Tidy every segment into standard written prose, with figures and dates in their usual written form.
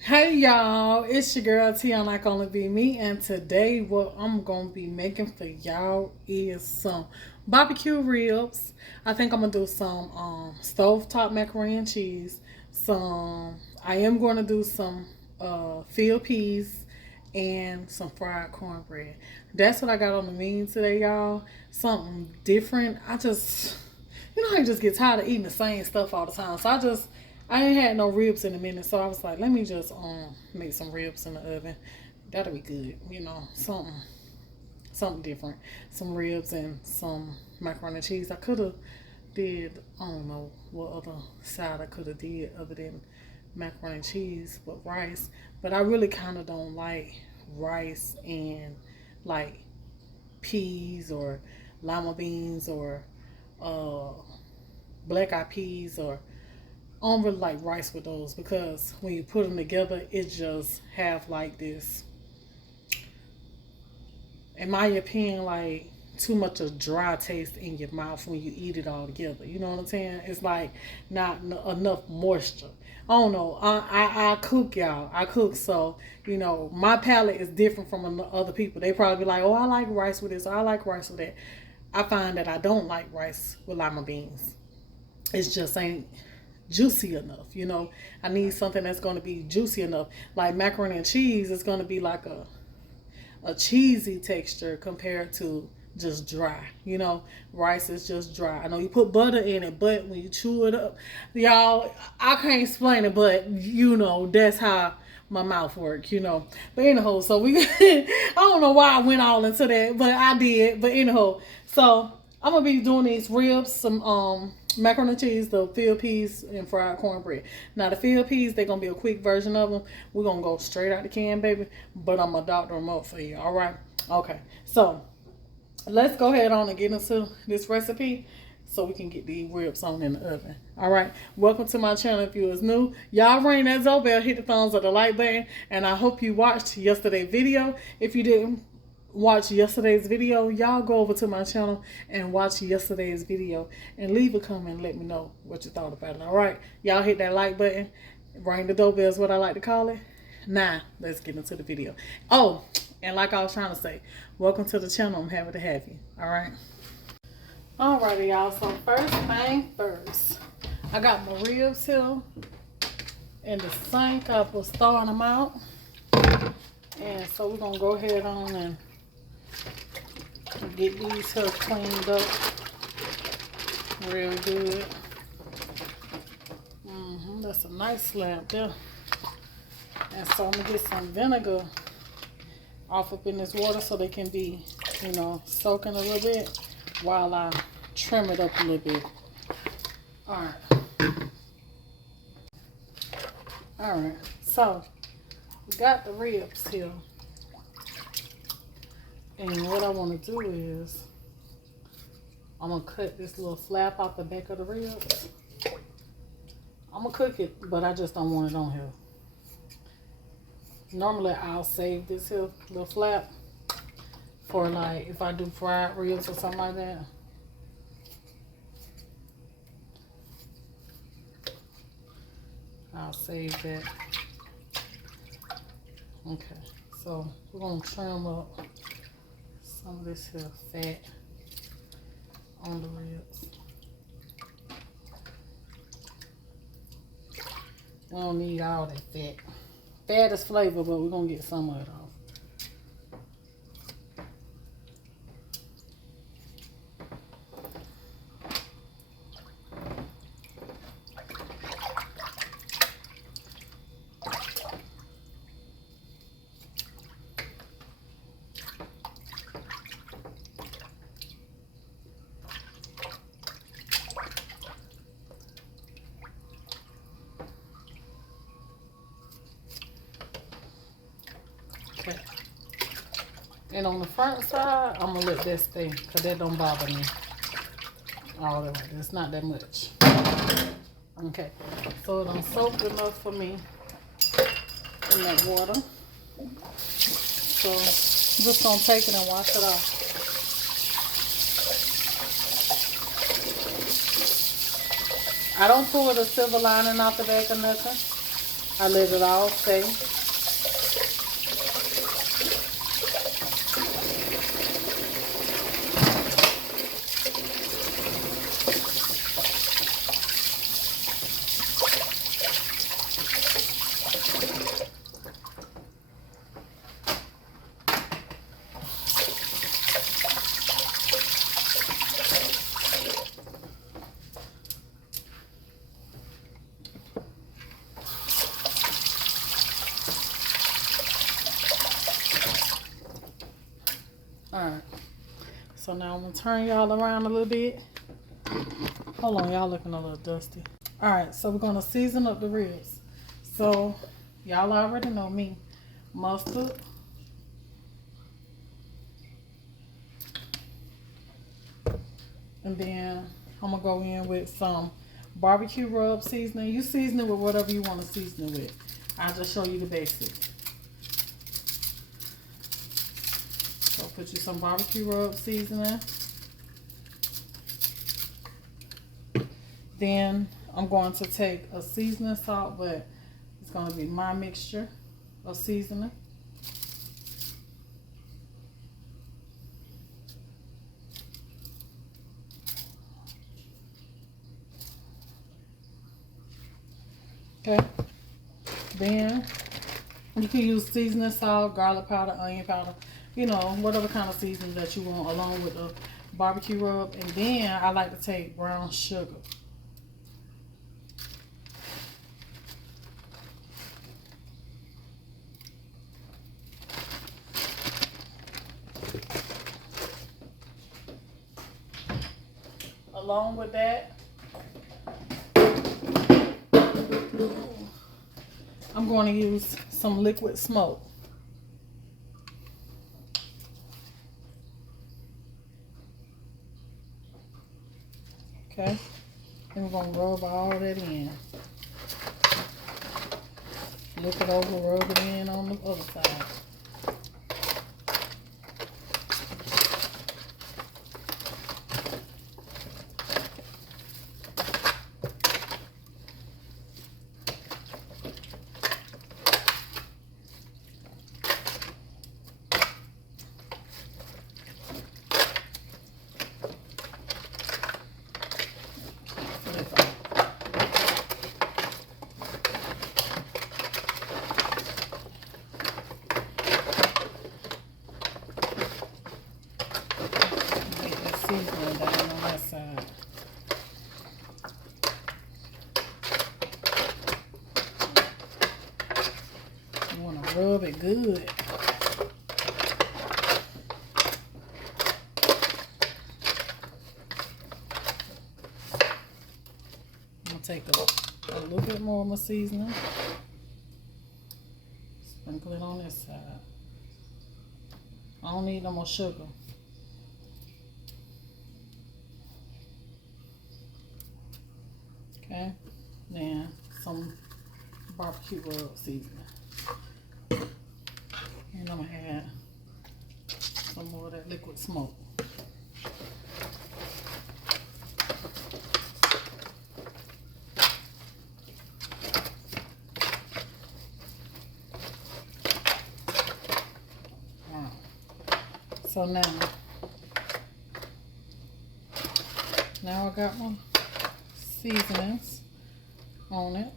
Hey y'all, it's your girl Tiana, gonna be me, and today what I'm gonna be making for y'all is some barbecue ribs. I think I'm gonna do some stovetop macaroni and cheese. I am gonna do some field peas and some fried cornbread. That's what I got on the menu today, y'all. Something different. How you just get tired of eating the same stuff all the time. I ain't had no ribs in a minute, so I was like, let me just make some ribs in the oven. That'll be good, something different. Some ribs and some macaroni and cheese. I don't know what other side I could have did other than macaroni and cheese with rice. But I really kind of don't like rice and like peas or lima beans or uh, black eyed peas or I don't really like rice with those because when you put them together, it just have like this, in my opinion, like too much of dry taste in your mouth when you eat it all together. You know what I'm saying? It's like not enough moisture. I don't know. I cook, y'all. I cook, so my palate is different from other people. They probably be like, "Oh, I like rice with this. Or I like rice with that." I find that I don't like rice with lima beans. It's just ain't juicy enough. I need something that's going to be juicy enough. Like macaroni and cheese is going to be like a cheesy texture compared to just dry. Rice is just dry. I know you put butter in it, but when you chew it up, y'all, I can't explain it, but that's how my mouth work. But anyhow, so I don't know why I went all into that, but I did. But anyhow, so I'm gonna be doing these ribs, some macaroni and cheese, the field peas, and fried cornbread. Now the field peas, they're gonna be a quick version of them. We're gonna go straight out the can, baby. But I'm gonna doctor them up for you. All right. Okay. So let's go ahead on and get into this recipe so we can get these ribs on in the oven. All right. Welcome to my channel. If you is new, y'all ring that bell, hit the thumbs or the like button, and I hope you watched yesterday's video. If you didn't watch yesterday's video, y'all go over to my channel and watch yesterday's video and leave a comment and let me know what you thought about it. All right. Y'all hit that like button. Ring the doorbell is what I like to call it. Now, let's get into the video. Oh, and like I was trying to say, welcome to the channel. I'm happy to have you. All right. Alrighty, y'all. So first thing first, I got my ribs here in the sink. I was thawing them out. And so we're going to go ahead on and get these here cleaned up real good. That's a nice slab there. And so I'm going to get some vinegar off up in this water so they can be, soaking a little bit while I trim it up a little bit. Alright. Alright. So, we got the ribs here. And what I want to do is, I'm going to cut this little flap off the back of the ribs. I'm going to cook it, but I just don't want it on here. Normally, I'll save this here little flap for like if I do fried ribs or something like that. I'll save that. Okay, so we're going to trim up some of this here fat on the ribs. We don't need all that fat. Fat is flavor, but we're going to get some of it off. And on the front side, I'm going to let that stay because that don't bother me all the way. It's not that much. Okay, so it done soaked enough for me in that water. So I'm just going to take it and wash it off. I don't pull the silver lining off the back or nothing. I let it all stay. Alright, so now I'm going to turn y'all around a little bit. Hold on, y'all looking a little dusty. Alright, so we're going to season up the ribs. So, y'all already know me. Mustard. And then I'm going to go in with some barbecue rub seasoning. You season it with whatever you want to season it with. I'll just show you the basic. So put you some barbecue rub seasoning. Then I'm going to take a seasoning salt, but it's going to be my mixture of seasoning. Okay. Then you can use seasoning salt, garlic powder, onion powder, you know, whatever kind of seasoning that you want along with the barbecue rub. And then I like to take brown sugar. Along with that, I'm going to use some liquid smoke. Okay, and we're going to rub all that in. Look it over, rub it in on the other side. Seasoning down on that side. You want to rub it good. I'm going to take a little bit more of my seasoning. Sprinkle it on this side. I don't need no more sugar. Okay, then some barbecue rub seasoning. And I'm going to add some more of that liquid smoke. Wow. So now I got my seasonings on it.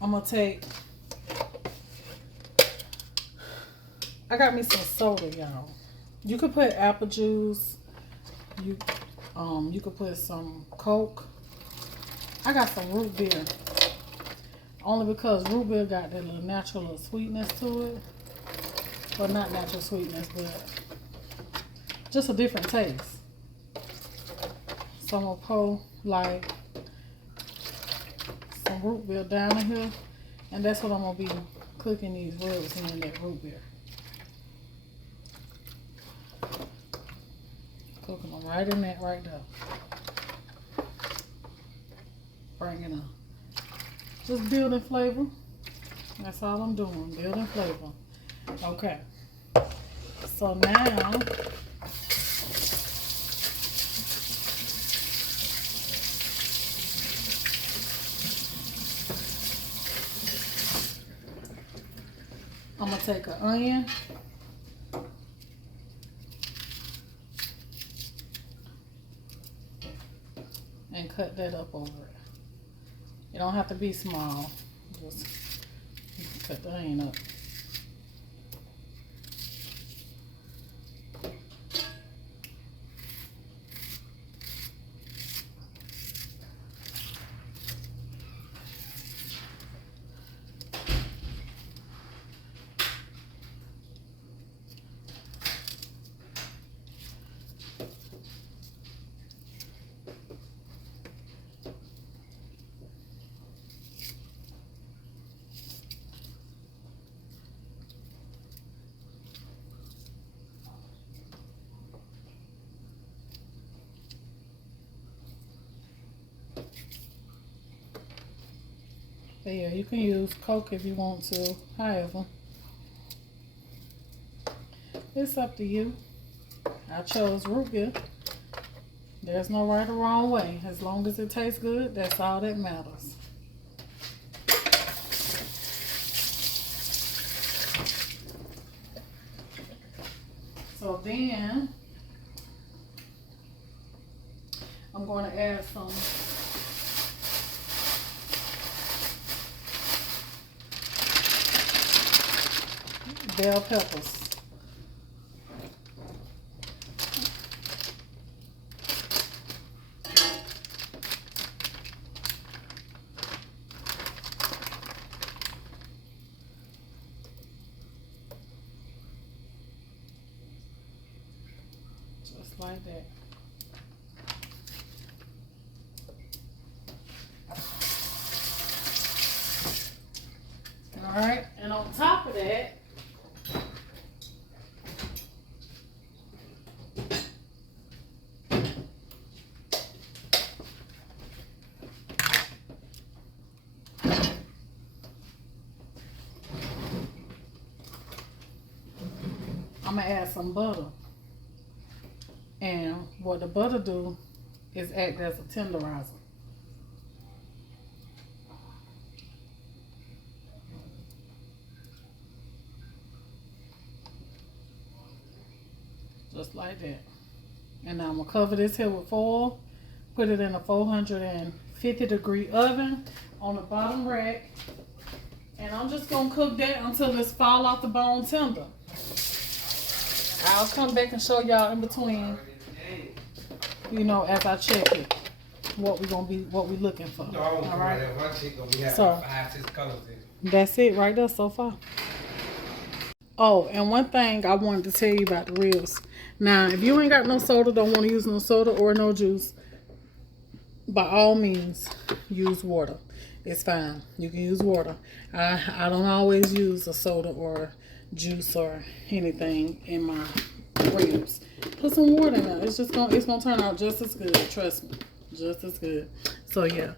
I'm gonna take, I got me some soda, y'all. You could put apple juice. You could put some Coke. I got some root beer. Only because root beer got that little natural sweetness to it. Well, not natural sweetness, but just a different taste. So I'm gonna pour like some root beer down in here, and that's what I'm gonna be cooking these ribs in, that root beer. Cooking them right in that right there. Bringing them, just building flavor. That's all I'm doing, building flavor. Okay, so now gonna take an onion. And cut that up over it. It don't have to be small. Just cut the onion up. But yeah, you can use Coke if you want to. However, it's up to you. I chose root beer. There's no right or wrong way. As long as it tastes good, that's all that matters. So then, I'm going to add some bell peppers. Just like that. All right, and on top of that, I'm gonna add some butter. And what the butter do is act as a tenderizer. Just like that. And now I'm gonna cover this here with foil, put it in a 450-degree oven on the bottom rack, and I'm just gonna cook that until it's fall off the bone tender. I'll come back and show y'all in between, you know, as I check it, what we looking for. All right. So that's it right there so far. Oh, and one thing I wanted to tell you about the ribs. Now, if you ain't got no soda, don't want to use no soda or no juice, by all means, use water. It's fine. You can use water. I don't always use a soda or juice or anything in my ribs. Put some water in there. It's gonna turn out just as good. Trust me, just as good. So yeah.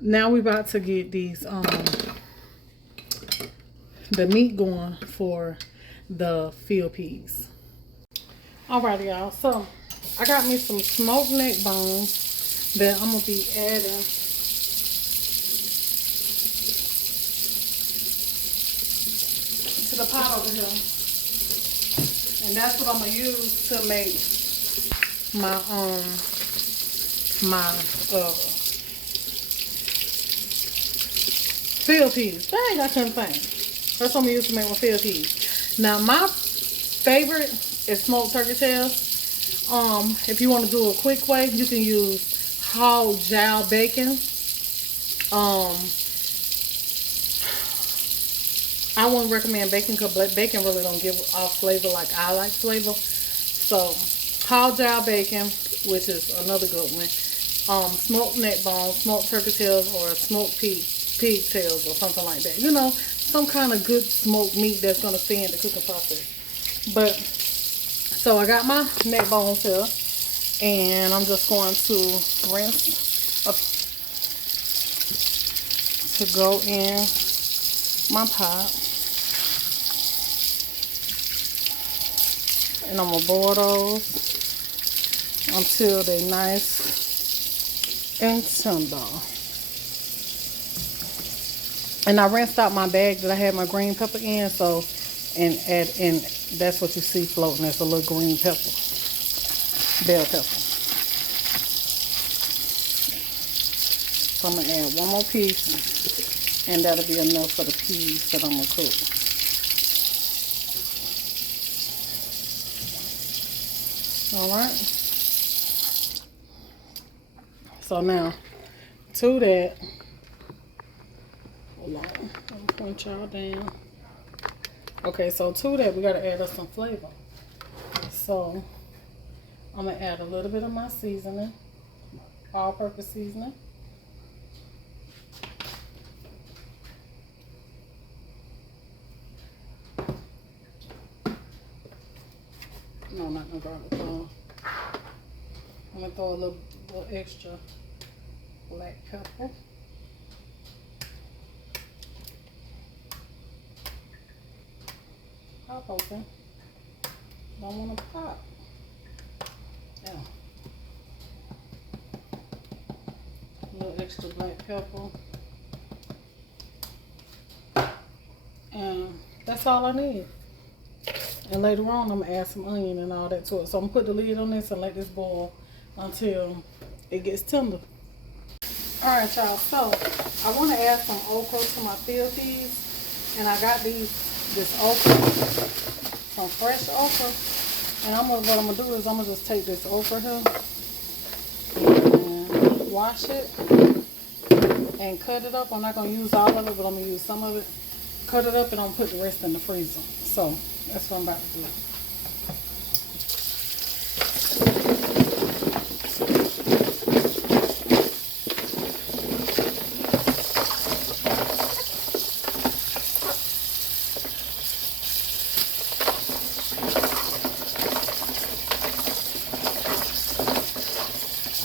Now we about to get these the meat going for the field peas. Alrighty, y'all. So I got me some smoked neck bones that I'm gonna be adding to the pot over here, and that's what I'm gonna use to make my field peas. Dang, I couldn't think. That's what I'm gonna use to make my field peas. Now my favorite is smoked turkey tails. If you want to do a quick way, you can use whole jowl bacon. I wouldn't recommend bacon because bacon really don't give off flavor like I like flavor. So whole jowl bacon, which is another good one. Smoked neck bones, smoked turkey tails, or smoked pig tails or something like that. You know, some kind of good smoked meat that's gonna stay in the cooking process. But so I got my neck bones here, and I'm just going to rinse up to go in my pot, and I'm gonna boil those until they're nice and tender. And I rinsed out my bag that I had my green pepper in, so and add in. That's what you see floating. That's a little green pepper, bell pepper. So I'm gonna add one more piece, and that'll be enough for the peas that I'm gonna cook. All right. So now, to that, hold on, let me point y'all down. Okay, so to that, we gotta add us some flavor. So I'm gonna add a little bit of my seasoning, all-purpose seasoning. No, I'm not gonna garlic clove. I'm gonna throw a little extra black pepper. Pop open. Don't want to pop. Yeah. A little extra black pepper. And that's all I need. And later on, I'm going to add some onion and all that to it. So I'm going to put the lid on this and let this boil until it gets tender. Alright, y'all. So I want to add some okra to my field peas. And I got this okra, some fresh okra. And what I'm going to do is I'm going to just take this okra here and wash it and cut it up. I'm not going to use all of it, but I'm going to use some of it. Cut it up and I'm going to put the rest in the freezer. So that's what I'm about to do.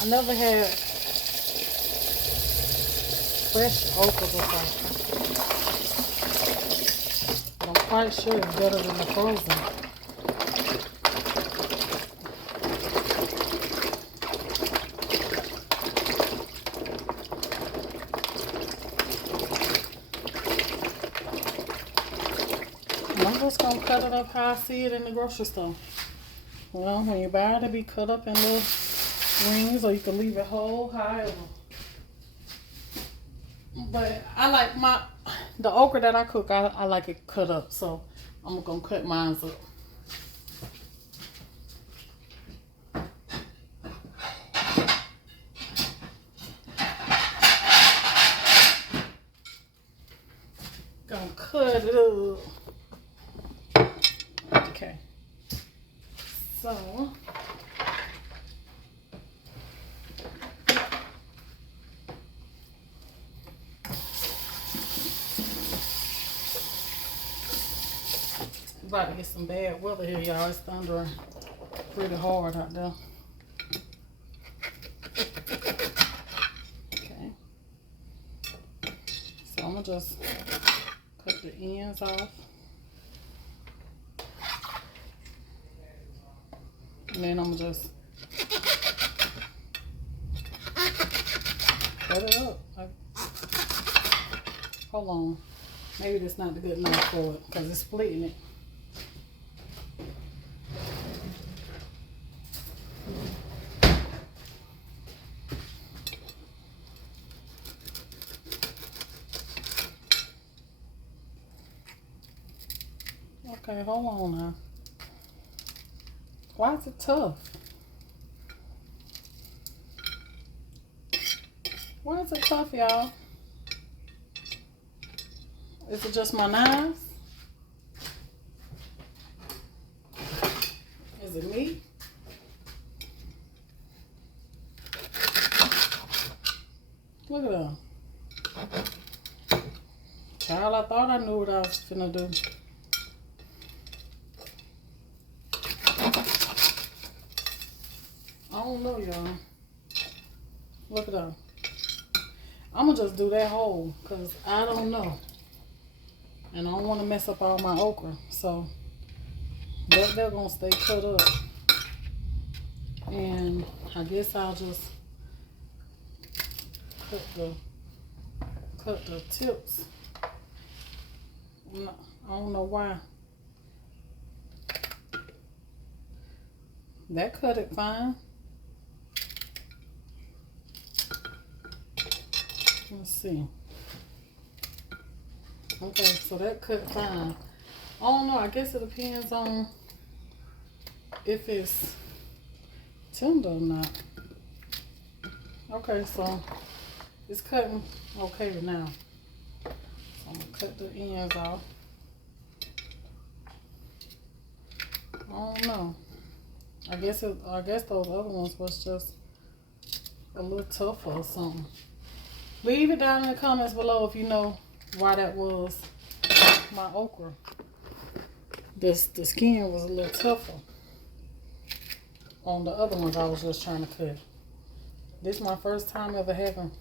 I never had fresh okra before, but I'm quite sure it's better than the frozen. And I'm just going to cut it up how I see it in the grocery store. You know, when you buy it, it be cut up in little rings, or you can leave it whole, however. But I like the okra that I cook, I like it cut up, so I'm gonna cut mine up. Gonna cut it up. Okay. So about to get some bad weather here, y'all. It's thundering pretty hard out there. Okay. So I'm gonna just cut the ends off. And then I'm gonna just cut it up. Hold on. Maybe that's not the good knife for it because it's splitting it. Okay, hold on now. Why is it tough? Why is it tough, y'all? Is it just my knives? Is it me? Look at that. Child, I thought I knew what I was finna do. I don't know, y'all. Look at that. I'm gonna just do that whole because I don't know. And I don't want to mess up all my okra. So they're gonna stay cut up. And I guess I'll just cut the tips. I don't know why That cut it fine. Let's see. Okay, so that cut fine. I don't know. I guess it depends on if it's tender or not. Okay, so it's cutting okay now. So I'm gonna cut the ends off. I don't know. I guess those other ones was just a little tougher or something. Leave it down in the comments below if you know why that was. My okra, the skin was a little tougher on the other ones I was just trying to cut. This is my first time ever having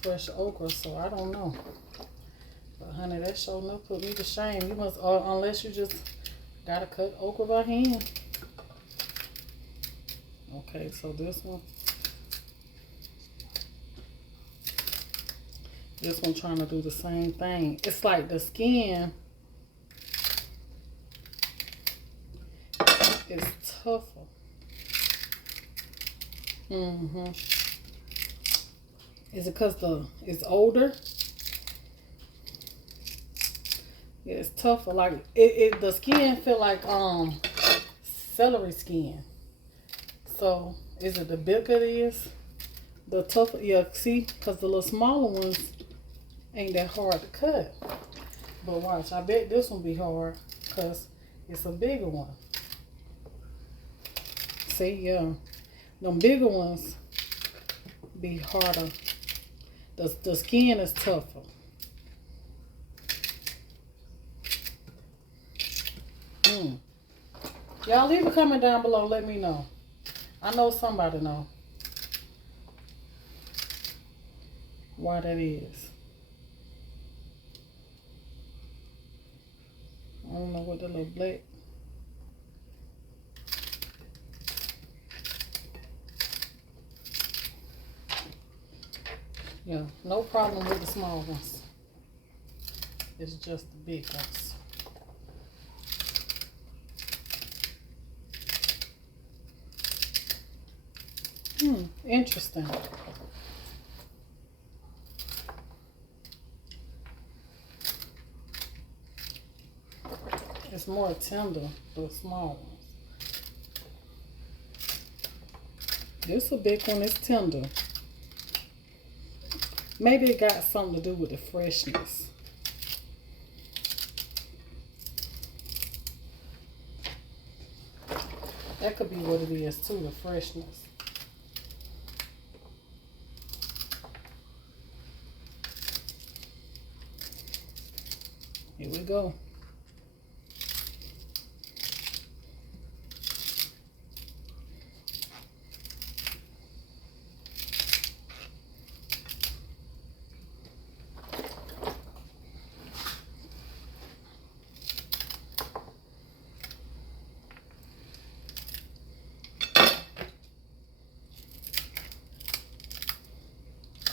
fresh okra, so I don't know. But honey, that sure enough put me to shame. You must, unless you just gotta cut okra by hand. Okay, so this one trying to do the same thing. It's like the skin is tougher. Is it because it's older? Yeah, it's tougher. Like the skin feel like celery skin. So is it the bigger it is, the tougher? Yeah, see, because the little smaller ones ain't that hard to cut. But watch, I bet this one be hard because it's a bigger one. See, yeah, them bigger ones be harder. The skin is tougher. Y'all leave a comment down below. Let me know. I know somebody know why that is. I don't know what the little black. Yeah, no problem with the small ones. It's just the big ones. Interesting. It's more tender, the small ones. This a big one, it's tender. Maybe it got something to do with the freshness. That could be what it is too, the freshness. Here we go.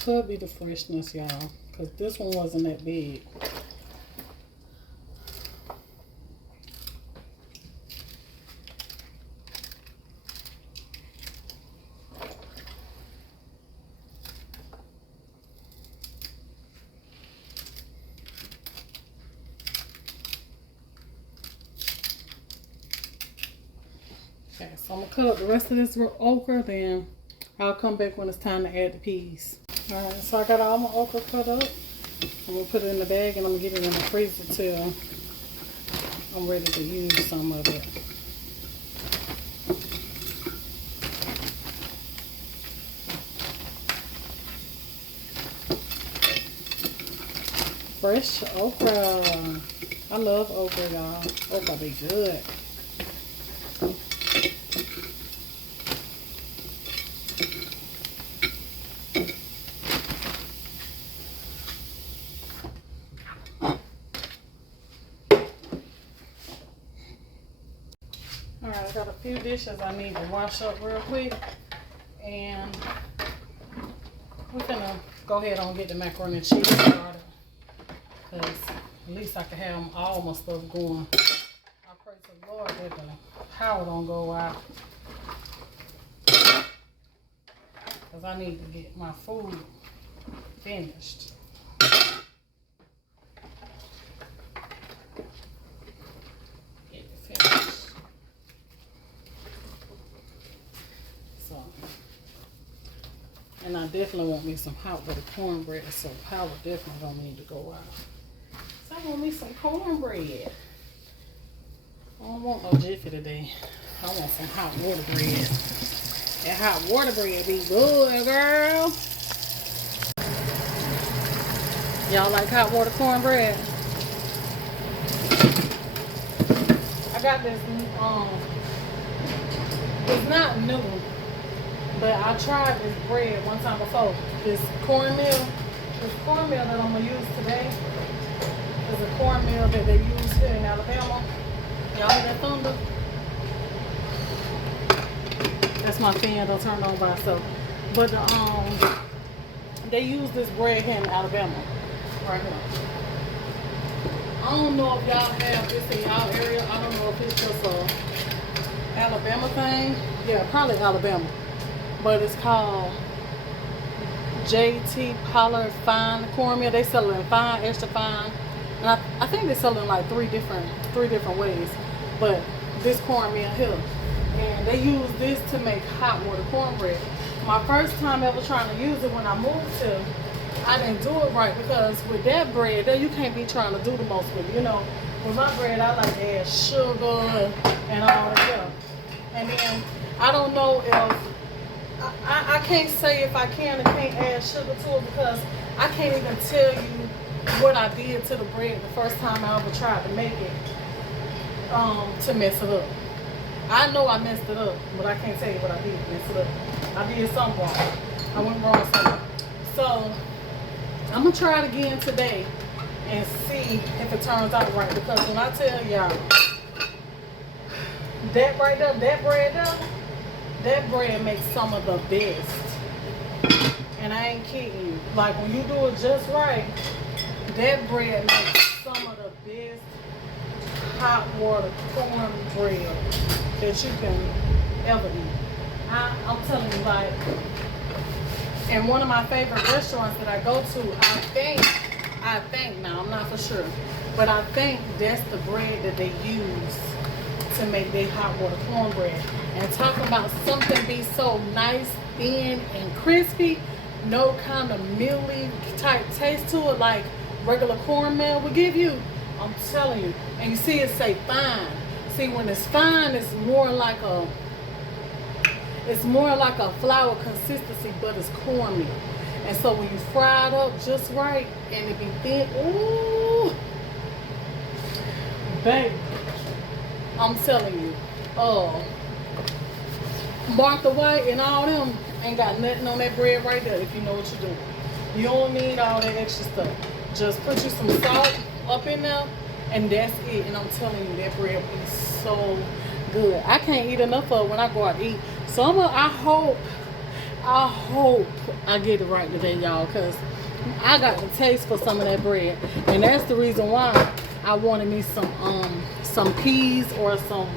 Could be the freshness, y'all, because this one wasn't that big. Okay, so I'm gonna cut up the rest of this okra, then I'll come back when it's time to add the peas. Alright, so I got all my okra cut up. I'm gonna put it in the bag and I'm gonna get it in the freezer till I'm ready to use some of it. Fresh okra. I love okra, y'all. Okra be good. Alright, I got a few dishes I need to wash up real quick, and we're gonna go ahead and get the macaroni and cheese started, because at least I can have all my stuff going. I pray to the Lord that the power don't go out. because I need to get my food finished. Get it finished. So, and I definitely want me some hot butter cornbread, so power definitely gonna need to go out. So I want me some cornbread. I don't want no jiffy today. I want some hot water bread. That hot water bread be good, girl. Y'all like hot water cornbread? I got this, it's not new, but I tried this bread one time before. This cornmeal that I'm gonna use today is a cornmeal that they use here in Alabama. Y'all hear that thunder? That's my fan, don't turn on by itself. But they use this bread here in Alabama, right here. I don't know if y'all have this in y'all area. I don't know if it's just a Alabama thing. Yeah, probably Alabama. But it's called JT Pollard Fine Cornmeal. They sell it in fine, extra fine, and I think they sell it in like three different ways. But this cornmeal here, and they use this to make hot water cornbread. My first time ever trying to use it when I moved to, I didn't do it right, because with that bread there, you can't be trying to do the most with it. You know, with my bread I like to add sugar and all that stuff. And then I don't know if I can't say if I can or can't add sugar to it, because I can't even tell you what I did to the bread the first time I ever tried to make it to mess it up. I know I messed it up, but I can't tell you what I did to mess it up. I did something wrong. I went wrong somewhere. So I'm gonna try it again today and see if it turns out right, because when I tell y'all that right there, that bread makes some of the best. And I ain't kidding you. Like, when you do it just right, that bread makes some of the best hot water cornbread that you can ever eat. I'm telling you, like, in one of my favorite restaurants that I go to, I think now, I'm not for sure, but I think that's the bread that they use to make their hot water cornbread. And talking about something be so nice, thin, and crispy, no kind of mealy type taste to it like regular cornmeal will give you. I'm telling you. And you see it say fine. See, when it's fine, it's more like a flour consistency, but it's cornmeal. And so when you fry it up just right and it be thin, ooh, baby, I'm telling you, Martha White and all them ain't got nothing on that bread right there if you know what you're doing. You don't need all that extra stuff. Just put you some salt up in there, and that's it. And I'm telling you, that bread is so good. I can't eat enough of it when I go out to eat. So I hope I get it right today, y'all, because I got the taste for some of that bread. And that's the reason why I wanted me some peas or some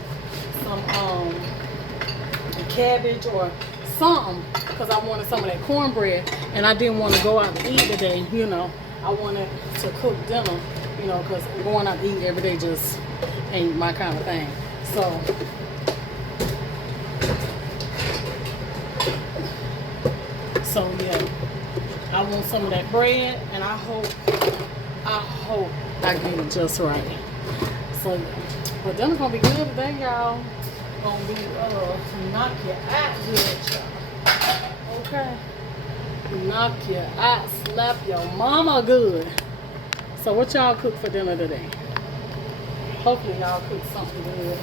cabbage or something, because I wanted some of that cornbread, and I didn't want to go out to eat today. You know, I wanted to cook dinner, you know, because going out to eat every day just ain't my kind of thing. So yeah, I want some of that bread, and I hope I get it just right. So, but dinner's gonna be good today, y'all. Gonna be knock you out good, y'all. Okay, knock you out, slap your mama good. So what y'all cook for dinner today? Hopefully y'all cook something good.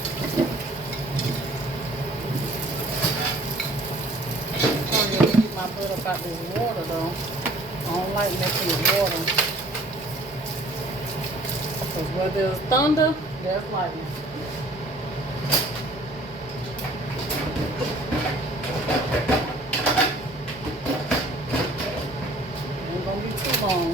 I'm trying to keep my butt up out this water though. I don't like making it water. Because where there's thunder, there's lightning. Ain't gonna be too long.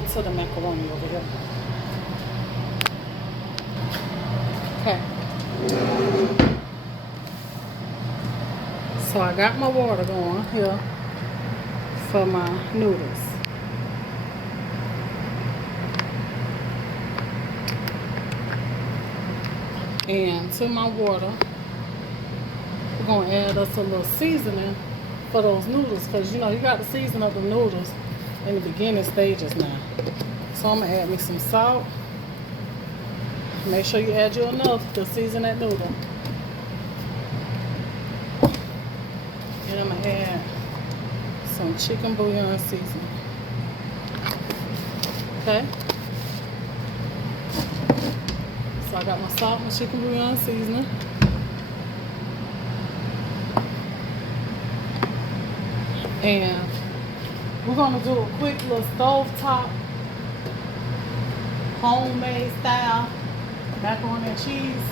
get to the macaroni over here. Okay. So I got my water going here for my noodles. And to my water, we're gonna add us a little seasoning for those noodles, because you know you got to season up the noodles in the beginning stages now. So I'm gonna add me some salt. Make sure you add you enough to season that noodle. And I'm gonna add some chicken bouillon seasoning. Okay. So I got my salt and chicken bouillon seasoning. And we're gonna do a quick little stovetop, homemade style macaroni and cheese.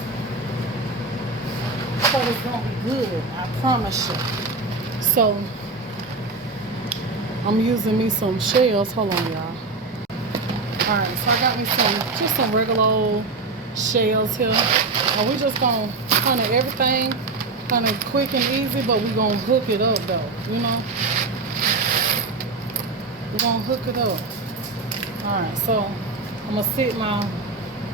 So it's gonna be good, I promise you. So I'm using me some shells. Hold on, y'all. Alright, so I got me just some regular old shells here. And we're just gonna kind of everything kind of quick and easy, but we're gonna hook it up though, you know. We're gonna hook it up. Alright, so I'm gonna sit my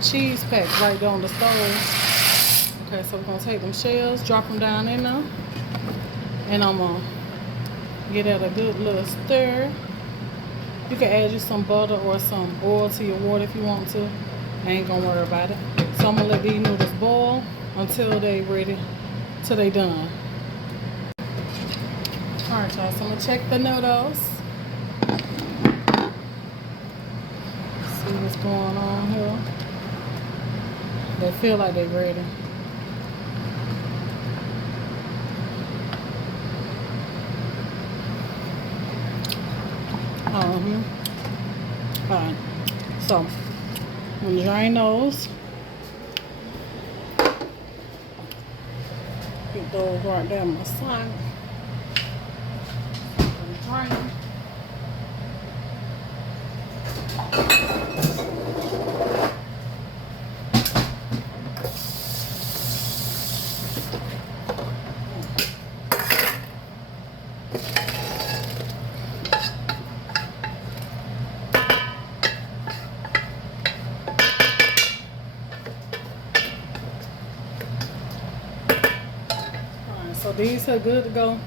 cheese pack right there on the stove. Okay, so we're gonna take them shells, drop them down in there, and I'm gonna get at a good little stir. You can add you some butter or some oil to your water if you want to. I ain't gonna worry about it. So I'm gonna let these noodles boil until they ready, till they done. Alright, y'all, so I'm gonna check the noodles. See what's going on here. They feel like they're ready. Alright, so I'm gonna drain those. Get those right there on my side. Drain them. So these are good to go.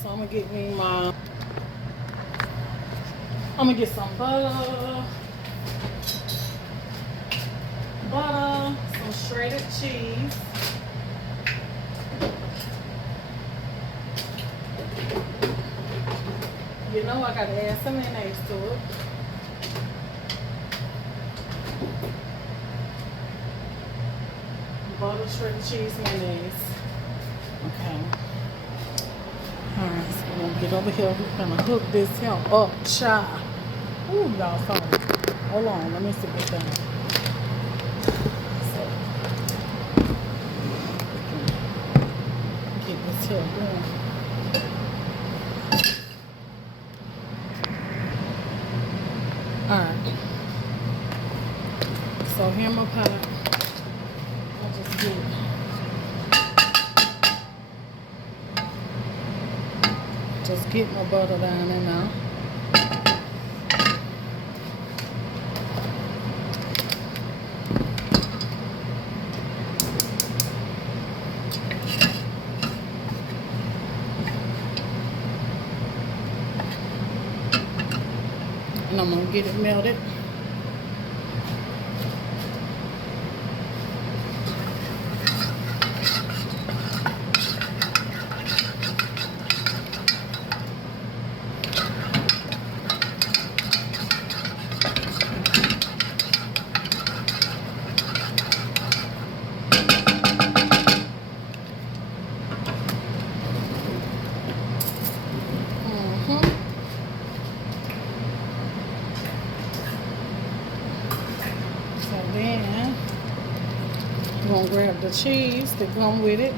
So I'm gonna get me I'm gonna get some butter, some shredded cheese, you know I gotta add some mayonnaise to it. Butter, shredded cheese, mayonnaise. Okay. Alright, so we're gonna get over here. We're gonna hook this here up, child. Ooh, y'all, sorry. Hold on, let me see this down. So, get this here going. Alright. So here my pot. I'll just get it. Just get my butter down in now. And I'm gonna get it melted. Then I'm gonna grab the cheese that come with it.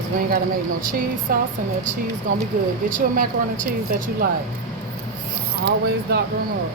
Because we ain't got to make no cheese sauce, and that cheese gonna be good. Get you a macaroni and cheese that you like. Always doctor them up.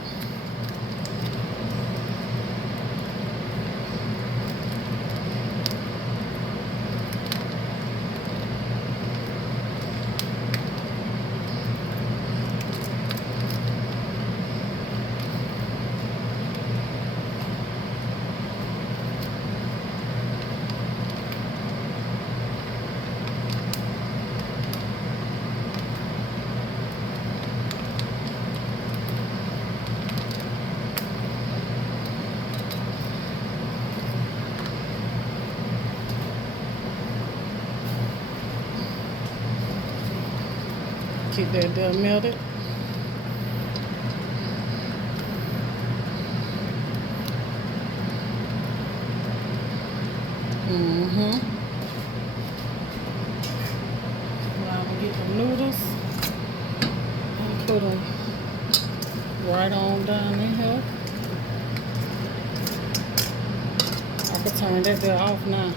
Keep that dough melted. Now I'm gonna get the noodles and put them right on down in here. I can turn that there off now.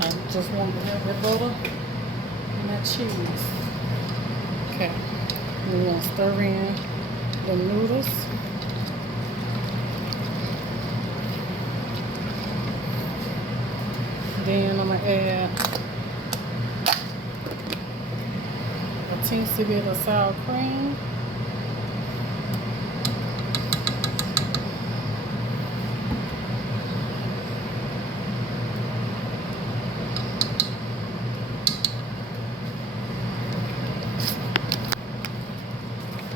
I just want to have that butter and that cheese. Okay, we're gonna stir in the noodles. Then I'm gonna add a teensy bit of sour cream.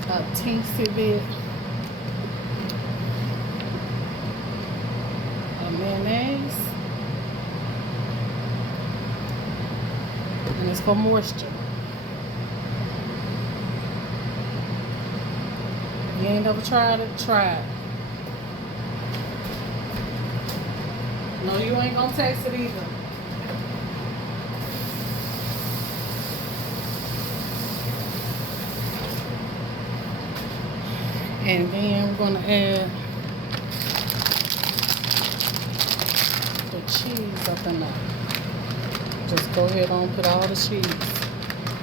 A teensy bit of mayonnaise, and it's for moisture. If you ain't never tried it, try it. No, you ain't gonna taste it either. And then we're gonna add the cheese up in there. Just go ahead and put all the cheese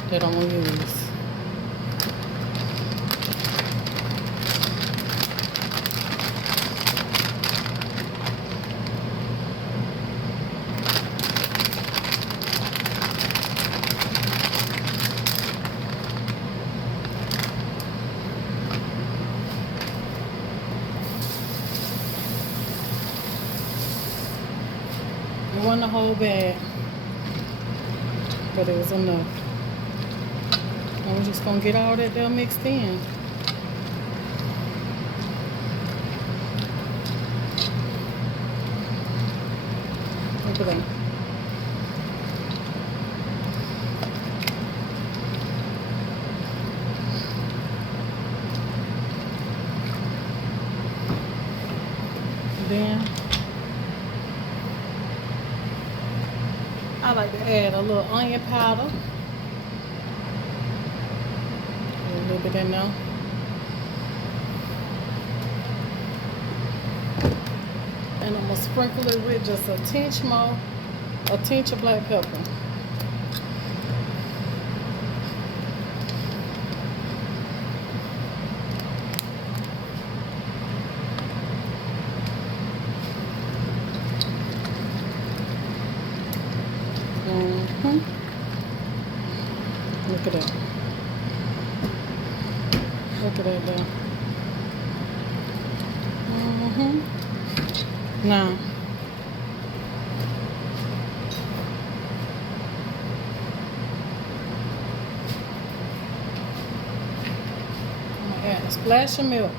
that I'm gonna use. It wasn't a whole bag, but it was enough. And we're just gonna get all that there mixed in. Look at that. Then I like to add a little onion powder. A little bit in there. And I'm gonna sprinkle it with just a tinge more, a tinge of black pepper. Look at that. Look at that there. Now, I'm gonna add a splash of milk.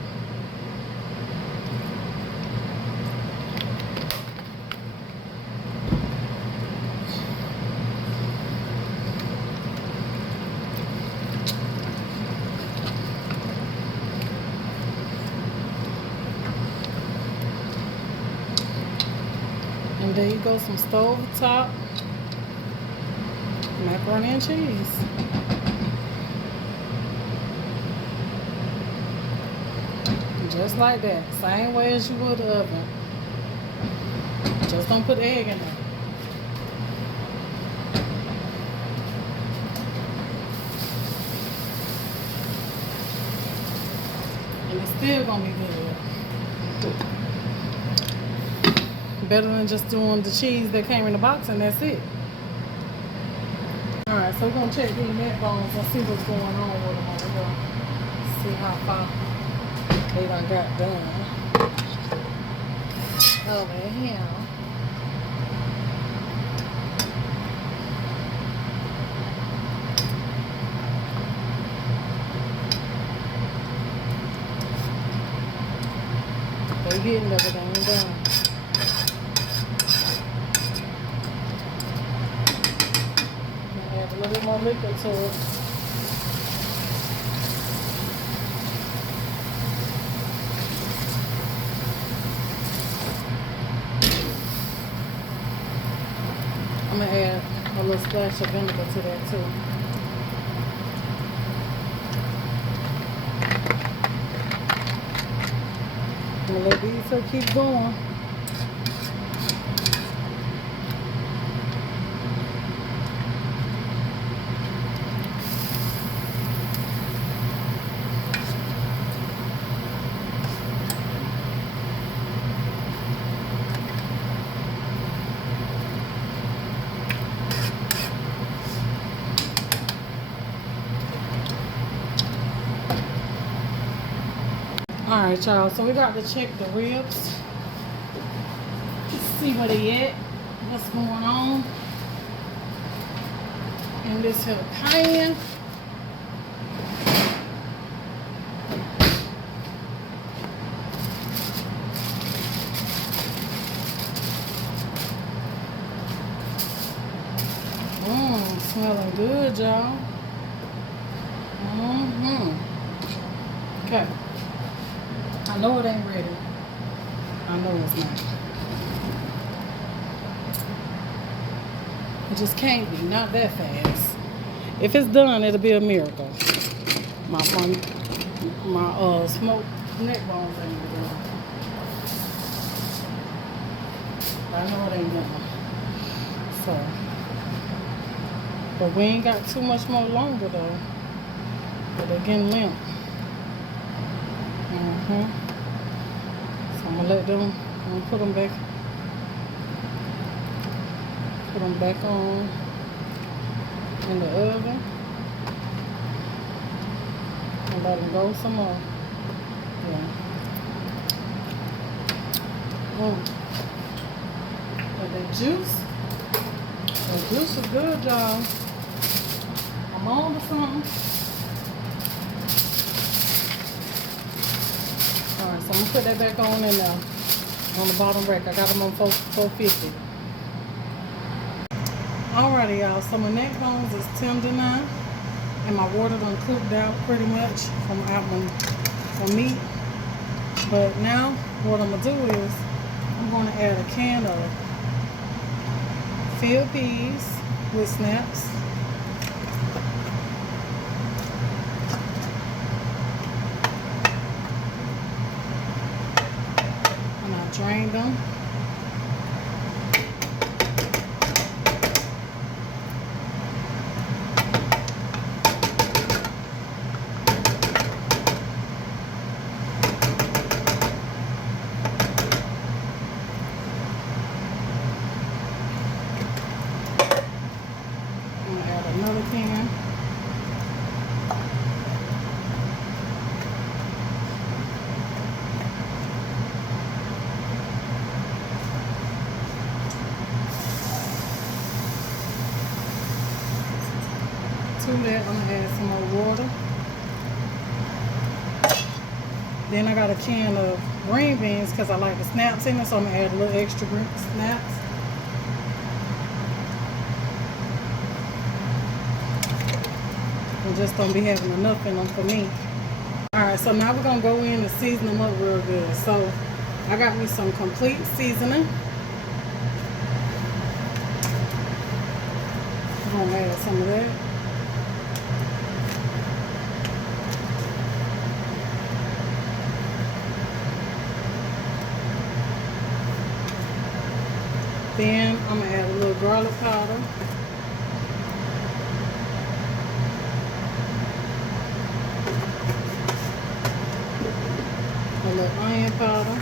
And there you go, some stovetop macaroni and cheese. Just like that, same way as you would the oven. Just don't put egg in there. And it's still gonna be good. Better than just doing the cheese that came in the box and that's it. Alright, so we're gonna check these neck bones and see what's going on with them over here. See how far they done got done. Over here. They getting everything done. Add a little bit more liquid to it. I'm gonna add a little splash of vinegar to that too. I'm gonna let these two keep going. Alright, y'all, so we got to check the ribs. See where they at, what's going on in this here pan. Smelling good, y'all. Okay. I know it ain't ready. I know it's not. It just can't be, not that fast. If it's done, it'll be a miracle. My smoked neck bones ain't done. I know it ain't done. So, but we ain't got too much more longer though. But they're getting limp. So I'm gonna let them, I'm gonna put them back on in the oven and let them go some more. Yeah. But the juice is good, y'all. I'm on to something. Alright, so I'm gonna put that back on in there on the bottom rack. I got them on 450. Alrighty, y'all. So my neck bones is tender now, and my water done cooked out pretty much from meat. But now what I'm gonna do is I'm gonna add a can of field peas with snaps. Drain them. I'm gonna add another can. To that, I'm gonna add some more water. Then I got a can of green beans because I like the snaps in it, so I'm gonna add a little extra green snaps. I just don't be having enough in them for me. Alright, so now we're gonna go in and season them up real good. So I got me some complete seasoning. I'm gonna add some of that. Then I'm gonna add a little garlic powder. little onion powder.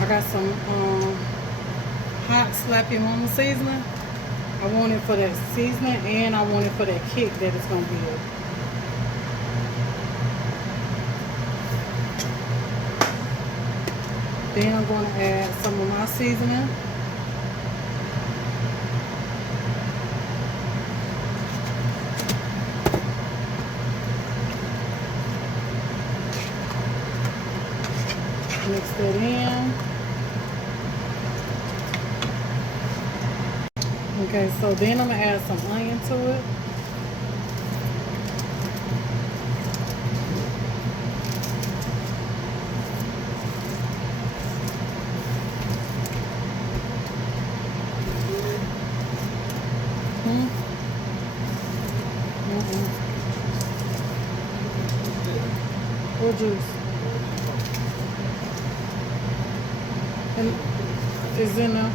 I got some hot slappy mama seasoning. I want it for that seasoning, and I want it for that kick that it's gonna give. Then I'm going to add some of my seasoning. Mix that in. Okay, so then I'm going to add some onion to it. What juice? And it's in there.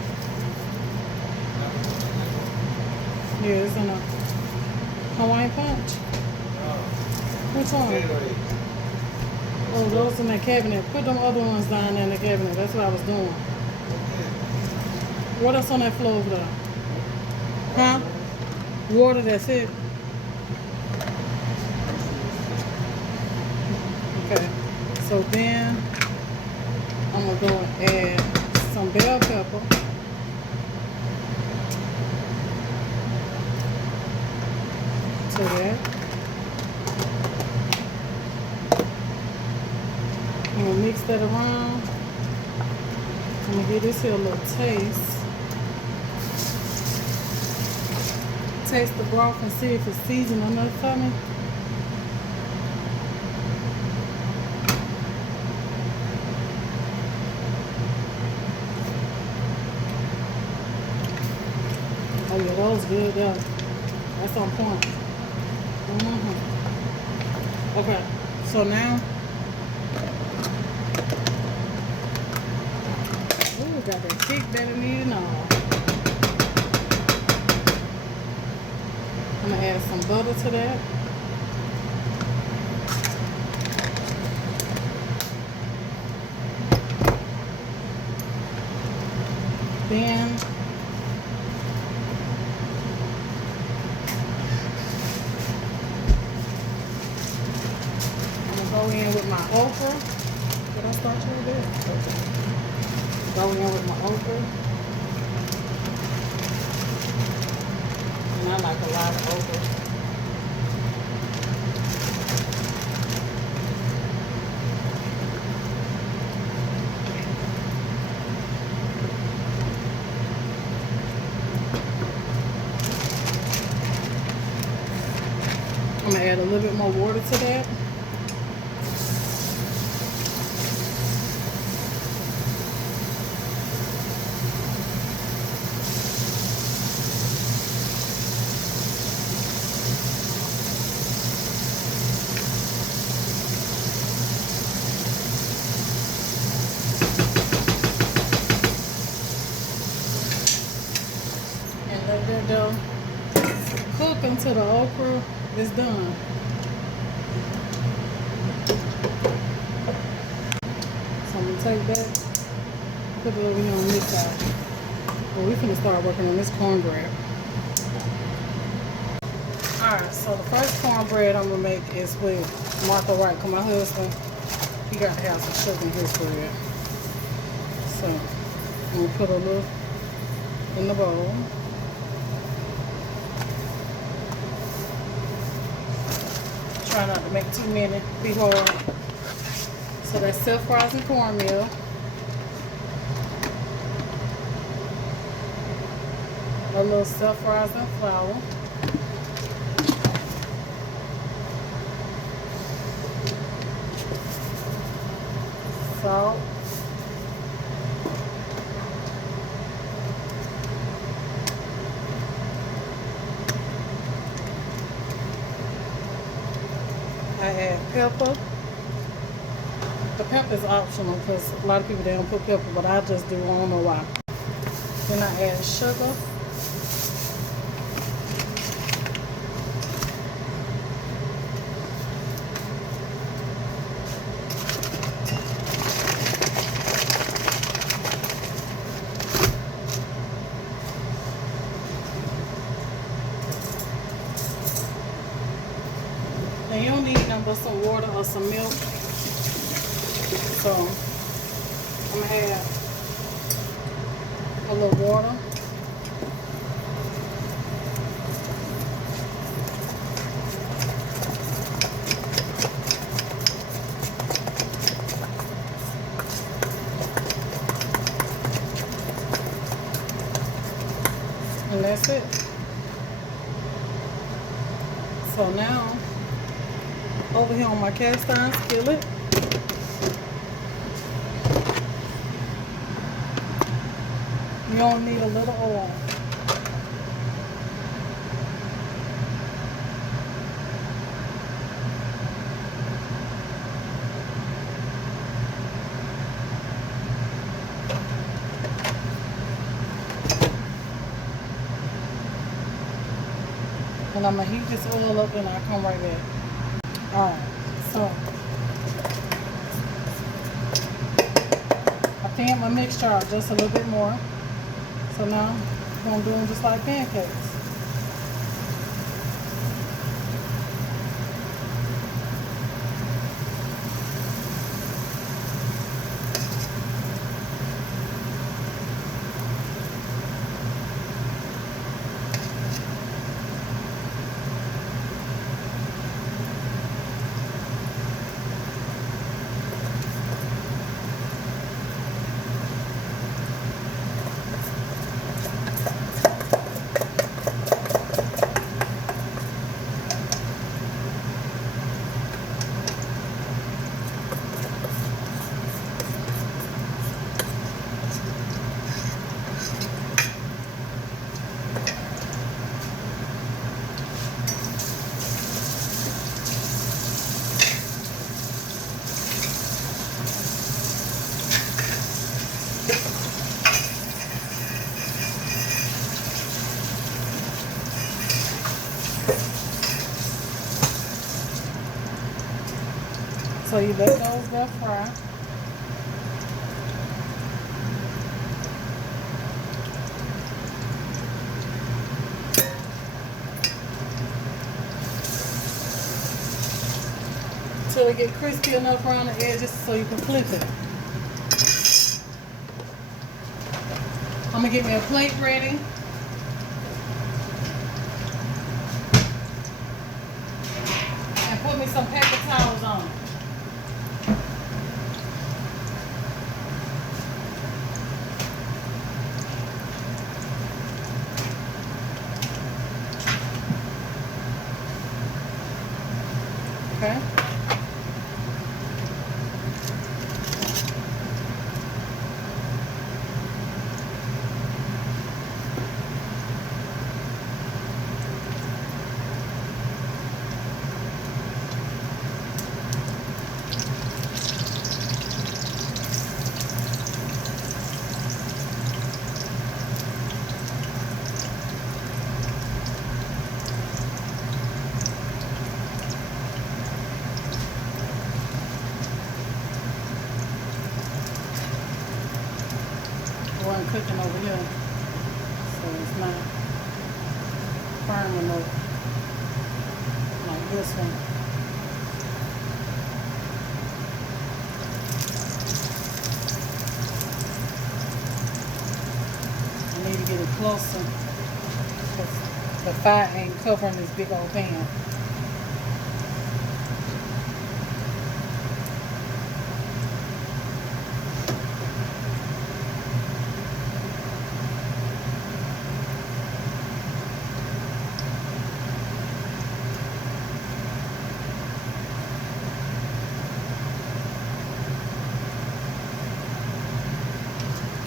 Yeah, it's in there. Hawaiian punch? Which one? Oh, those in the cabinet. Put them other ones down in the cabinet. That's what I was doing. What else on that floor over there? Huh? Water, that's it. Okay. So then I'm gonna go and add some bell pepper. To that. I'm gonna mix that around. I'm gonna give this here a little taste. Taste the broth and see if it's seasoned enough for me. Oh yeah, that was good though. That's on point. Okay, so now, ooh, got that kick that it needed and all. I'm gonna add some butter to that. Then go in with my okra. Did I start you with that? Okay. Go in with my okra. And I like a lot of okra. I'm going to add a little bit more water to that. Dough cook until the okra is done. So I'm gonna take that, put it over here on this side. Well, we finna start working on this cornbread. Alright, so the first cornbread I'm gonna make is with Martha White, because my husband, he got to have some sugar in his bread. So I'm gonna put a little in the bowl. Try not to make too many, be hard. So that's self-rising cornmeal. A little self-rising flour. Salt. I add pepper. The pepper is optional because a lot of people, they don't put pepper, but I just do. I don't know why. Then I add sugar. And you don't need nothing but some water or some milk. So I'm gonna add a little water. And that's it. So now, over here on my cast iron skillet, you only need a little oil. And I'm going to heat this oil up and I'll come right back. Alright, so I thinned my mixture out just a little bit more. So now I'm going to do them just like pancakes. So you let those go fry. Till they get crispy enough around the edges so you can flip it. I'm gonna get me a plate ready. And put me some paper towels on it. Okay. One cooking over here, so it's not firm enough like this one. I need to get it closer because the fire ain't covering this big old pan.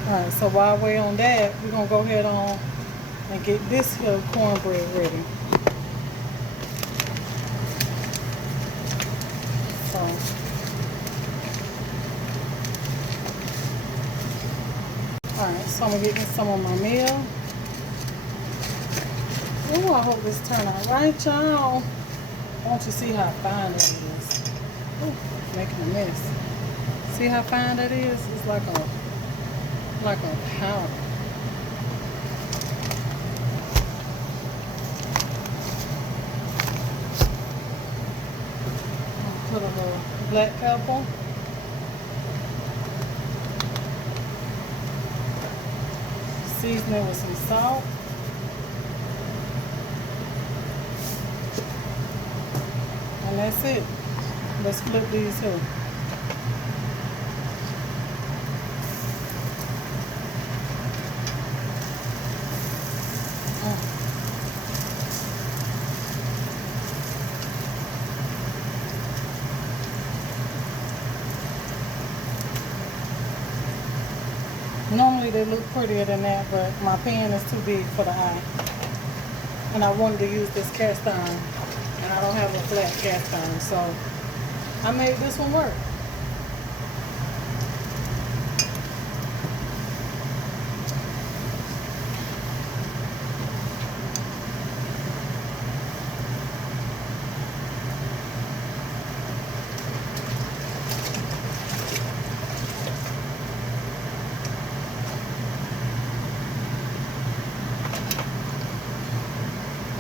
Alright, so while we're on that, we're going to go ahead on and get this here cornbread ready. So, alright, so I'm going to get me some of my meal. Ooh, I hope this turn out right, y'all. I want you to see how fine that is. Ooh, making a mess. See how fine that is? It's like a powder. the black pepper. Season it with some salt. And that's it. Let's flip these here. Normally they look prettier than that, but my pan is too big for the eye. And I wanted to use this cast iron. And I don't have a flat cast iron, so I made this one work.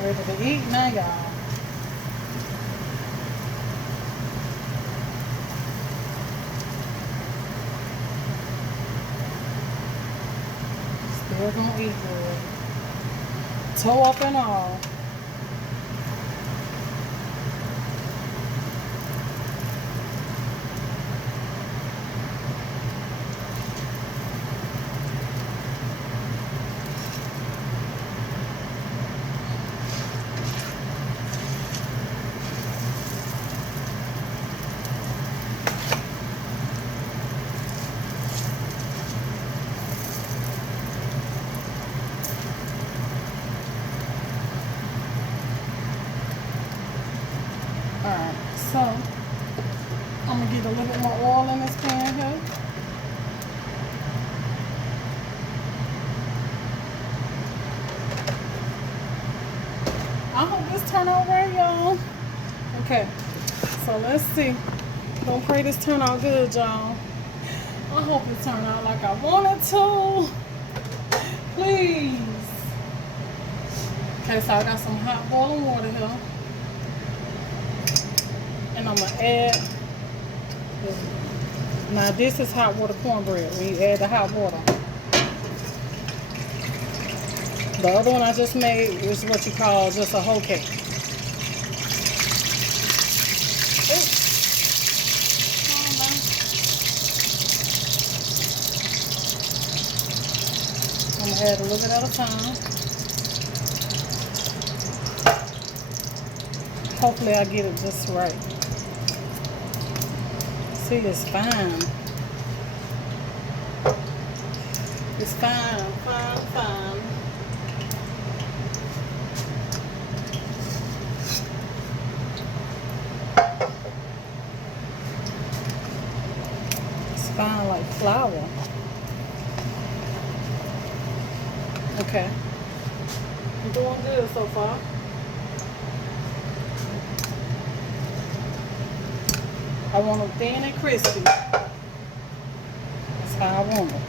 Ready to eat now, y'all. Still gonna eat good. Toe up and all. Alright, so I'm gonna get a little bit more oil in this pan here. I hope this turn out right, y'all. Okay, so let's see. Don't pray this turn out good, y'all. I hope it turned out like I wanted to. Please. Okay, so I got some hot boiling water here. And I'm gonna add, now this is hot water cornbread when you add the hot water. The other one I just made is what you call just a whole cake. I'm gonna add a little bit at a time. Hopefully I get it just right. See, it's fine. It's fine, fine, fine. It's fine like flour. Okay. I'm doing good so far. I want them thin and crispy. That's how I want them.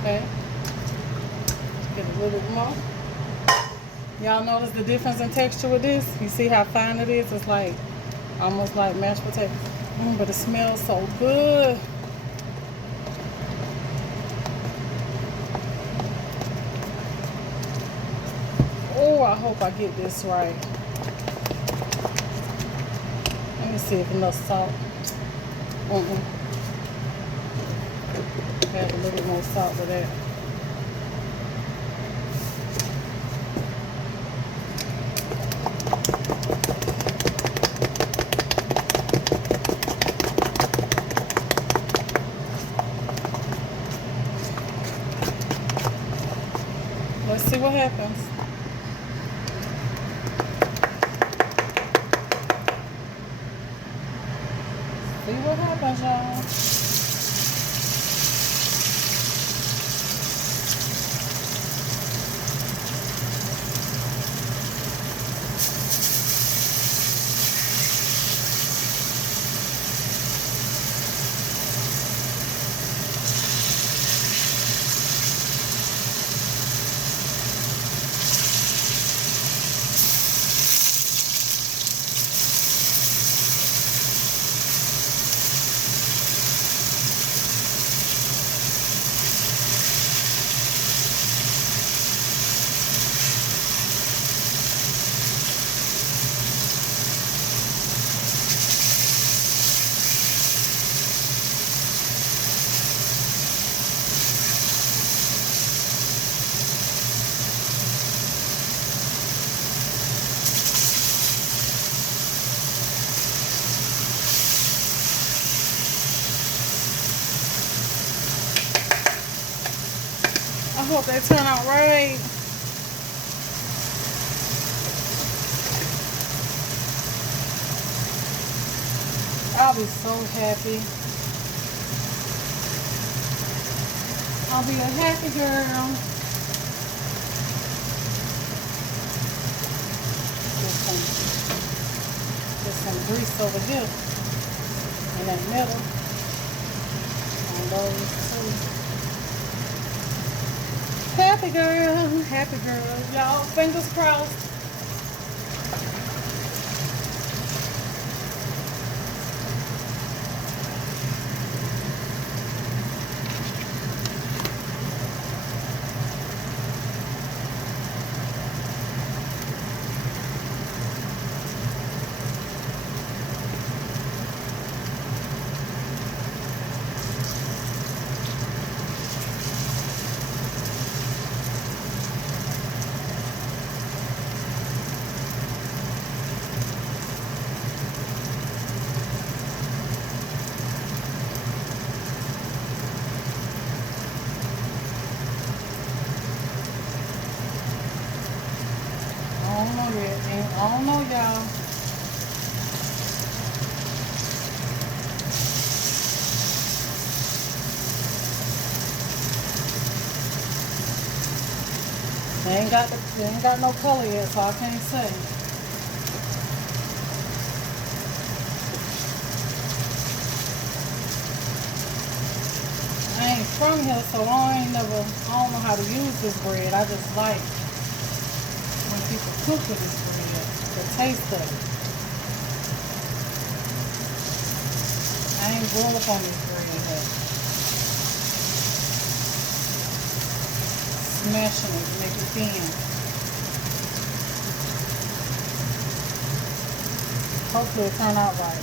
Okay. Get a little bit more. Y'all notice the difference in texture with this? You see how fine it is? It's like almost like mashed potatoes. But it smells so good. Oh, I hope I get this right. Let me see if enough salt. Add a little bit more salt with that. Let's see what happens. See what happens, y'all. hope they turn out right. I'll be so happy. I'll be a happy girl. There's some grease over here in that middle. On those two. Happy girl, happy girl. Y'all, fingers crossed. I don't know, y'all. They ain't got no color yet, so I can't say. I ain't from here, so I don't know how to use this bread. I just like when people cook with this bread, the taste of it. I ain't grew up on this bread yet. Smashing it to make it thin. Hopefully it'll turn out right.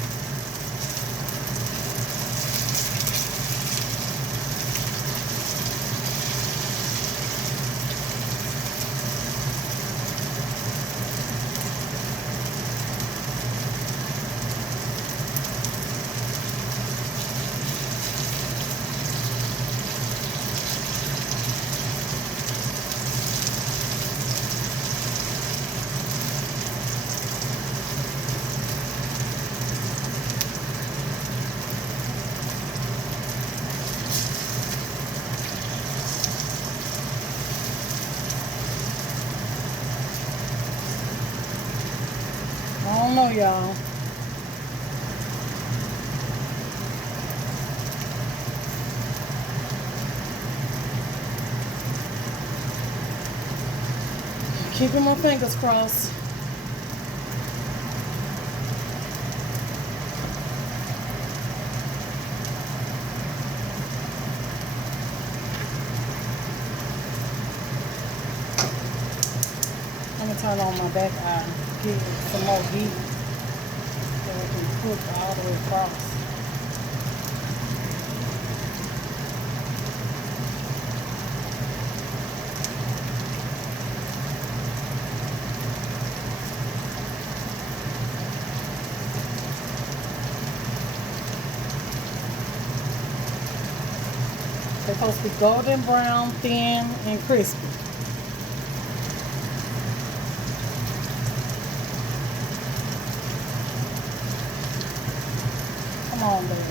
I don't know, y'all. Keeping my fingers crossed. I'm gonna turn on my back eye. Get some more heat so we can cook all the way across. They're supposed to be golden brown, thin, and crispy. Come on, baby.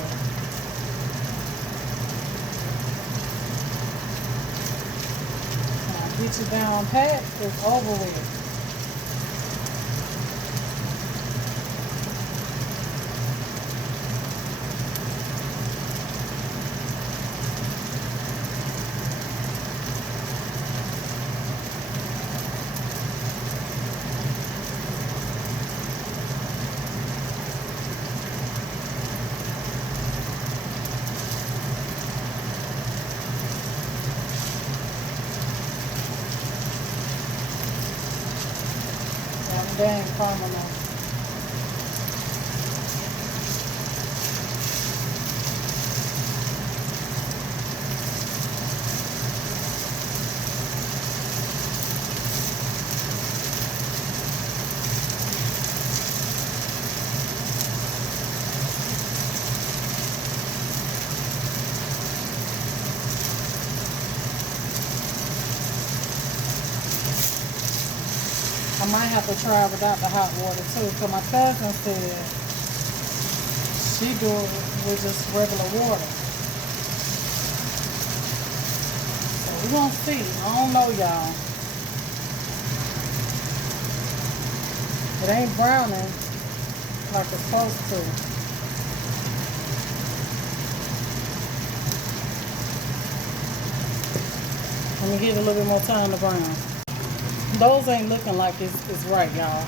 Now, get you down pat, it's over with. Dang, caramel. I might have to try without the hot water too. So my cousin said she do it with just regular water. So we're gonna see. I don't know, y'all. It ain't browning like it's supposed to. Let me give it a little bit more time to brown. Those ain't looking like it's right, y'all.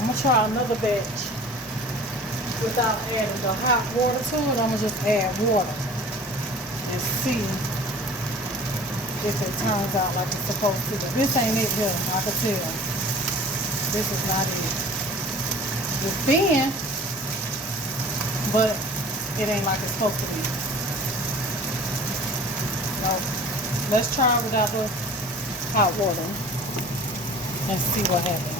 I'm gonna try another batch without adding the hot water to it. I'm gonna just add water and see if it turns out like it's supposed to. But this ain't it here, I can tell. This is not it. It's thin, but it ain't like it's supposed to be. So let's try it without the hot water and see what happens.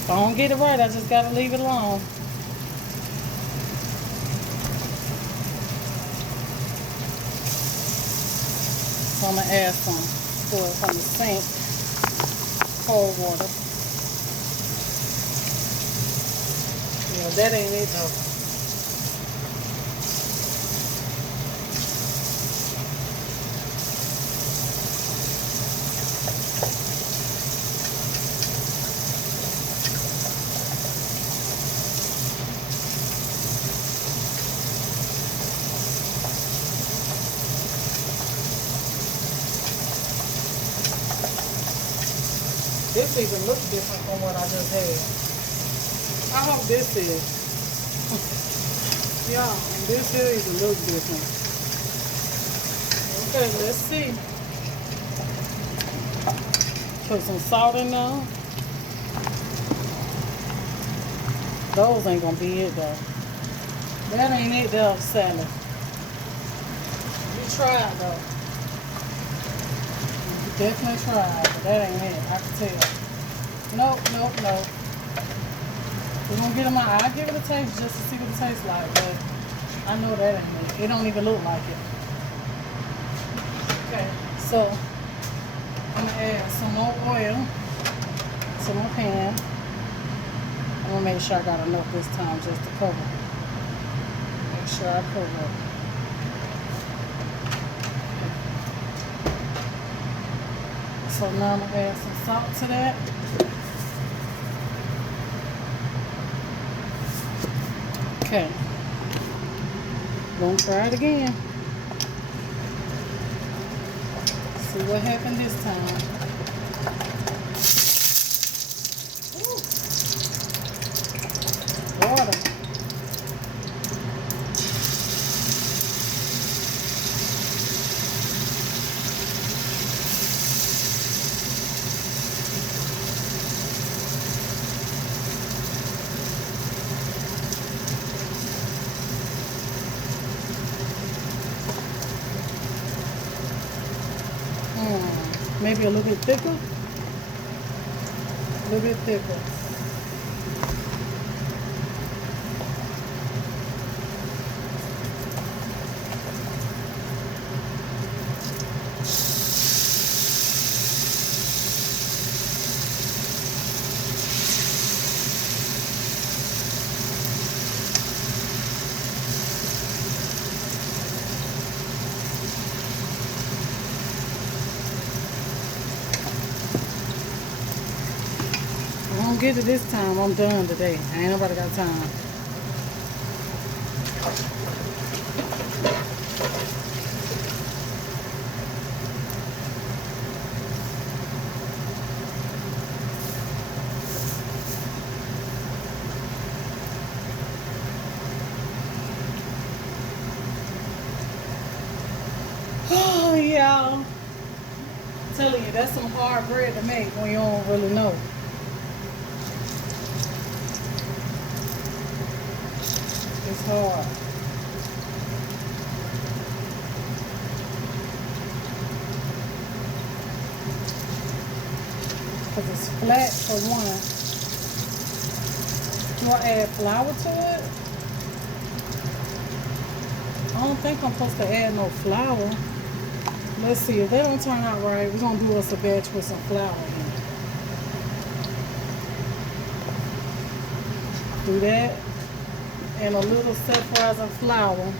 If I don't get it right, I just gotta leave it alone. So I'm gonna add some from the sink, cold water. Yeah, that ain't it though. This even looks different from what I just had. I hope this is. Yeah, this here even looks different. Okay, let's see. Put some salt in there. Those ain't gonna be it though. That ain't it though, salad. You tried though. Definitely tried, but that ain't it. I can tell. Nope. We're gonna get them out. I'll give it a taste just to see what it tastes like, but I know that ain't it. It don't even look like it. Okay, so I'm gonna add some more oil to my pan. I'm gonna make sure I got enough this time just to cover it. Make sure I cover it. So now I'm gonna add some salt to that. Okay. Gonna try it again. See what happened this time. Ooh. Water. Maybe a little bit thicker. A little bit thicker. Get it this time. I'm done today. Ain't nobody got time. Oh yeah. I'm telling you, that's some hard bread to make when you don't really know. It's hard. Because it's flat for one. Do I add flour to it? I don't think I'm supposed to add no flour. Let's see, if they don't turn out right, we're gonna do us a batch with some flour in it. Do that. And a little self-rising flour.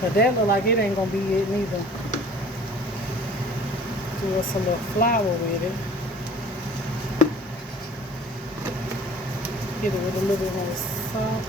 But that look like it ain't gonna be it neither. Do us a little flour with it. Hit it with a little bit more salt.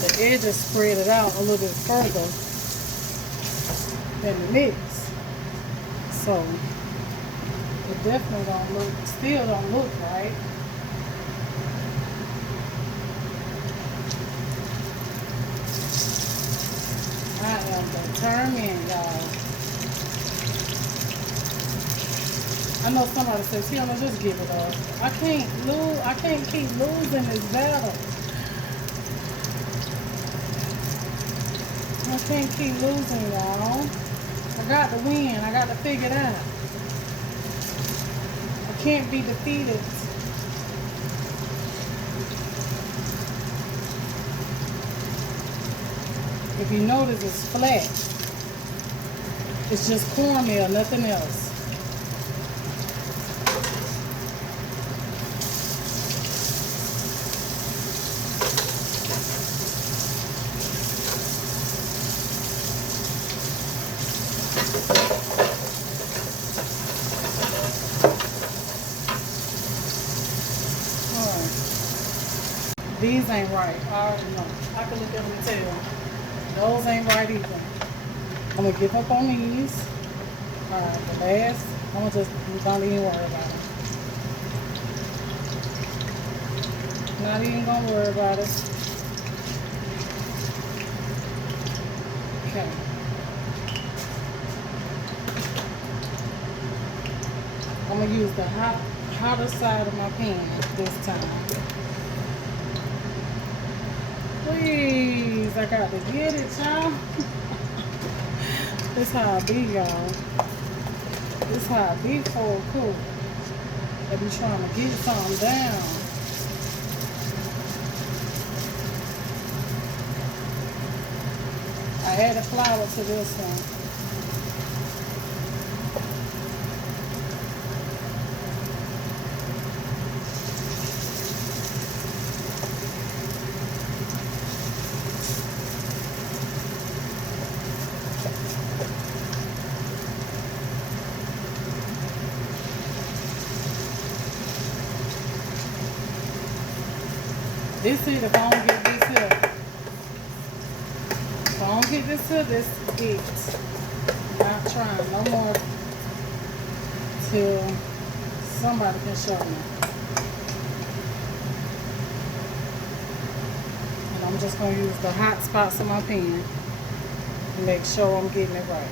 The edges spread it out a little bit further than the mix. So it definitely still don't look right. I am determined, y'all. I know somebody says, Tiana, just give it up. I can't keep losing this battle. I can't keep losing, y'all. I got to win. I got to figure it out. I can't be defeated. If you notice, it's flat. It's just cornmeal, nothing else. These ain't right. I already know. I can look at them and tell. Those ain't right either. I'm going to give up on these. Alright, the last, I'm going to just, don't even worry about it. Not even going to worry about it. Okay. I'm going to use the hotter side of my pan this time. Please, I got to get it, y'all. This how I be, y'all. This how I be for a cook. I be trying to get something down. I added flour to this one. This here, if I don't get this here, if I don't get this here, this is it. Not trying no more till somebody can show me. And I'm just going to use the hot spots in my pan to make sure I'm getting it right.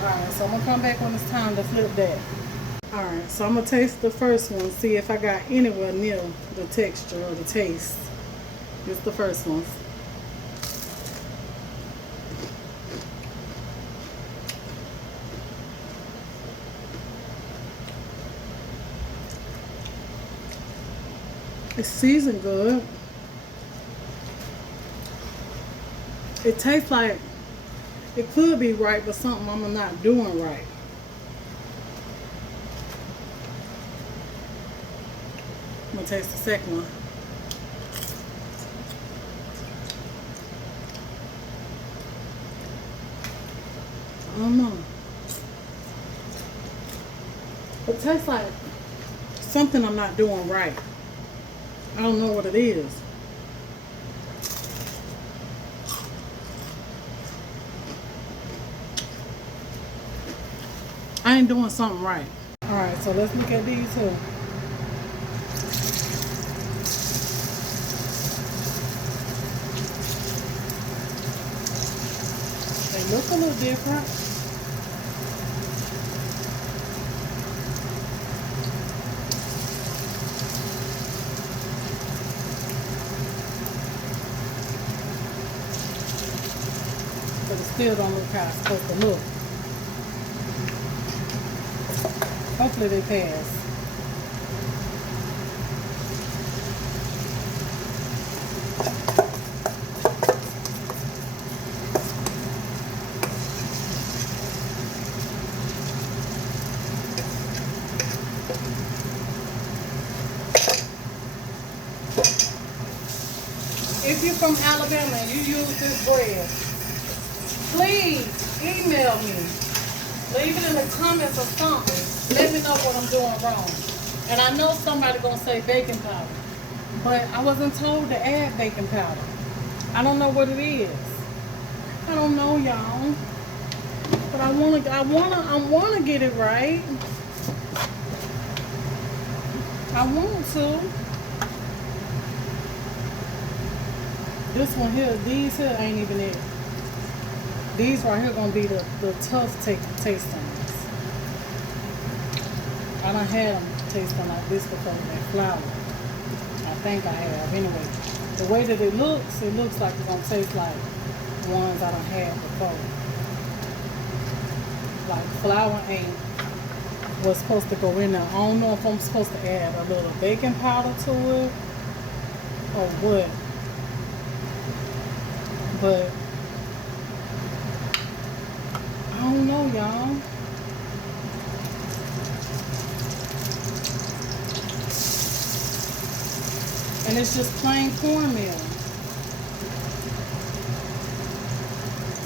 Alright, so I'm going to come back when it's time to flip that. Alright, so I'm going to taste the first one, see if I got anywhere near the texture or the taste. It's the first one. It's seasoned good. It tastes like it could be right, but something I'm not doing right. I'm gonna taste the second one. I don't know. It tastes like something I'm not doing right. I don't know what it is. I ain't doing something right. Alright, so let's look at these here. They look a little different. still don't look how it's supposed to look. Hopefully they pass. If you're from Alabama and you use this bread, please email me. Leave it in the comments or something. Let me know what I'm doing wrong. And I know somebody gonna say baking powder, but I wasn't told to add baking powder. I don't know what it is. I don't know, y'all. But I wanna get it right. I want to. This one here, these here ain't even it. These right here gonna be the tough tasting ones. I done had them tasting like this before, that flour. I think I have. Anyway, the way that it looks like it's gonna taste like ones I done had before. Like flour ain't what's supposed to go in there. I don't know if I'm supposed to add a little baking powder to it or what. But I don't know, y'all. And it's just plain cornmeal.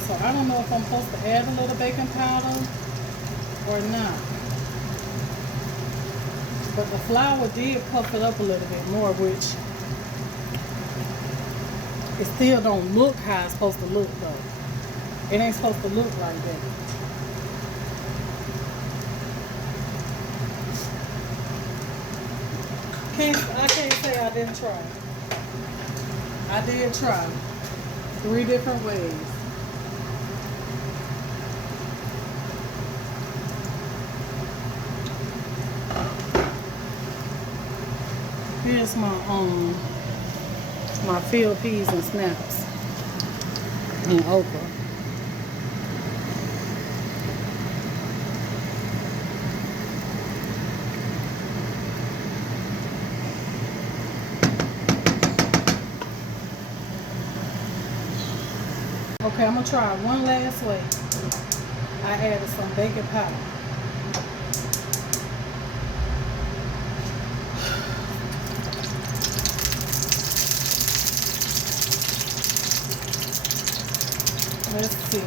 So I don't know if I'm supposed to add a little baking powder or not. But the flour did puff it up a little bit more, which it still don't look how it's supposed to look though. It ain't supposed to look like that. I can't say I didn't try. I did try 3 different ways. Here's my field peas and snaps and okra. Okay, I'm gonna try one last way. I added some baking powder. Let's see.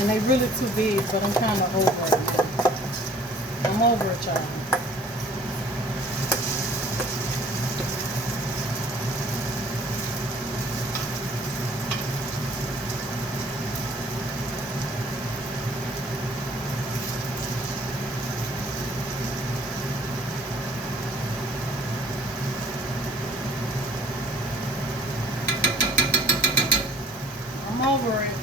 And they really too big, but I'm kind of over it. I'm over it, y'all. I'm over it.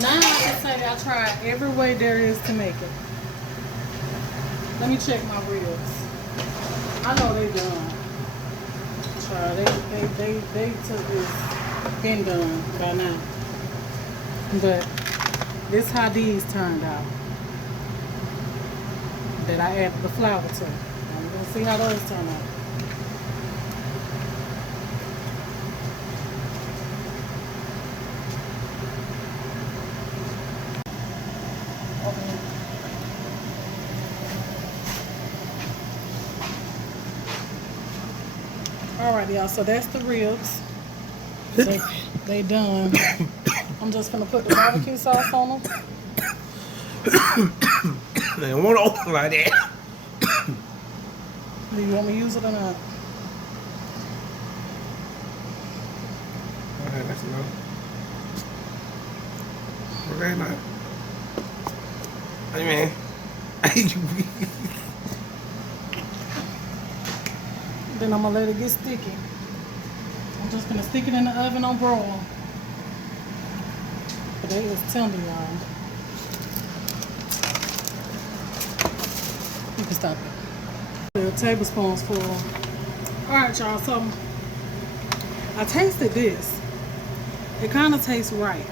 Now I can say I tried every way there is to make it. Let me check my ribs. I know they done. Try they took this been done by now. But this how these turned out. That I added the flour to. I'm gonna see how those turn out. Alright, y'all, so that's the ribs. They done. I'm just gonna put the barbecue sauce on them. They don't want to open like that. Do you want me to use it or not? Alright, that's enough. Okay, now. Hey, man. Then I'm gonna let it get sticky. I'm just gonna stick it in the oven on broil. But it is tender, y'all. You can stop it. A tablespoonful. Alright, y'all, so I tasted this. It kind of tastes right.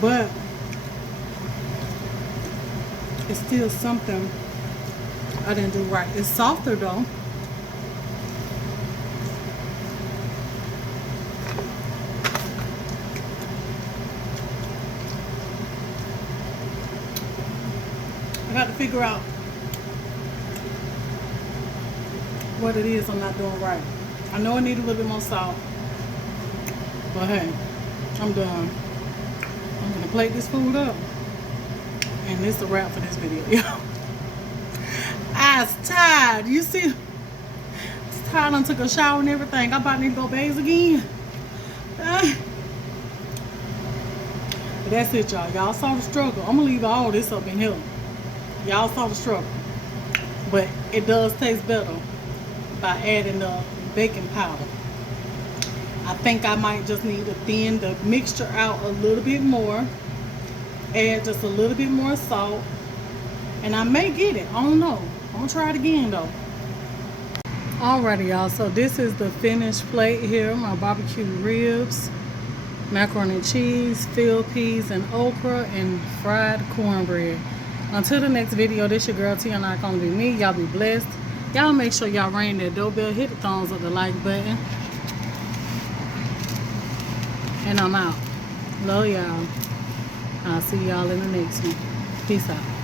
But it's still something I didn't do right. It's softer though. I got to figure out what it is I'm not doing right. I know I need a little bit more salt, but hey, I'm done. I'm gonna plate this food up, and this is a wrap for this video. I was tired. You see, it's tired. I took a shower and everything. I about need to go bathe again. But that's it, y'all. Y'all saw the struggle. I'm gonna leave all this up in here. Y'all saw the struggle, but it does taste better by adding the baking powder. I think I might just need to thin the mixture out a little bit more, add just a little bit more salt, and I may get it. I don't know. I'm gonna try it again though. Alrighty, y'all, so this is the finished plate here. My barbecue ribs, macaroni and cheese, filled peas and okra, and fried cornbread. Until the next video, this your girl Tiana, gonna be me. Y'all be blessed. Y'all make sure y'all ring that doorbell, hit the thumbs up, the like button. And I'm out. Love y'all. I'll see y'all in the next one. Peace out.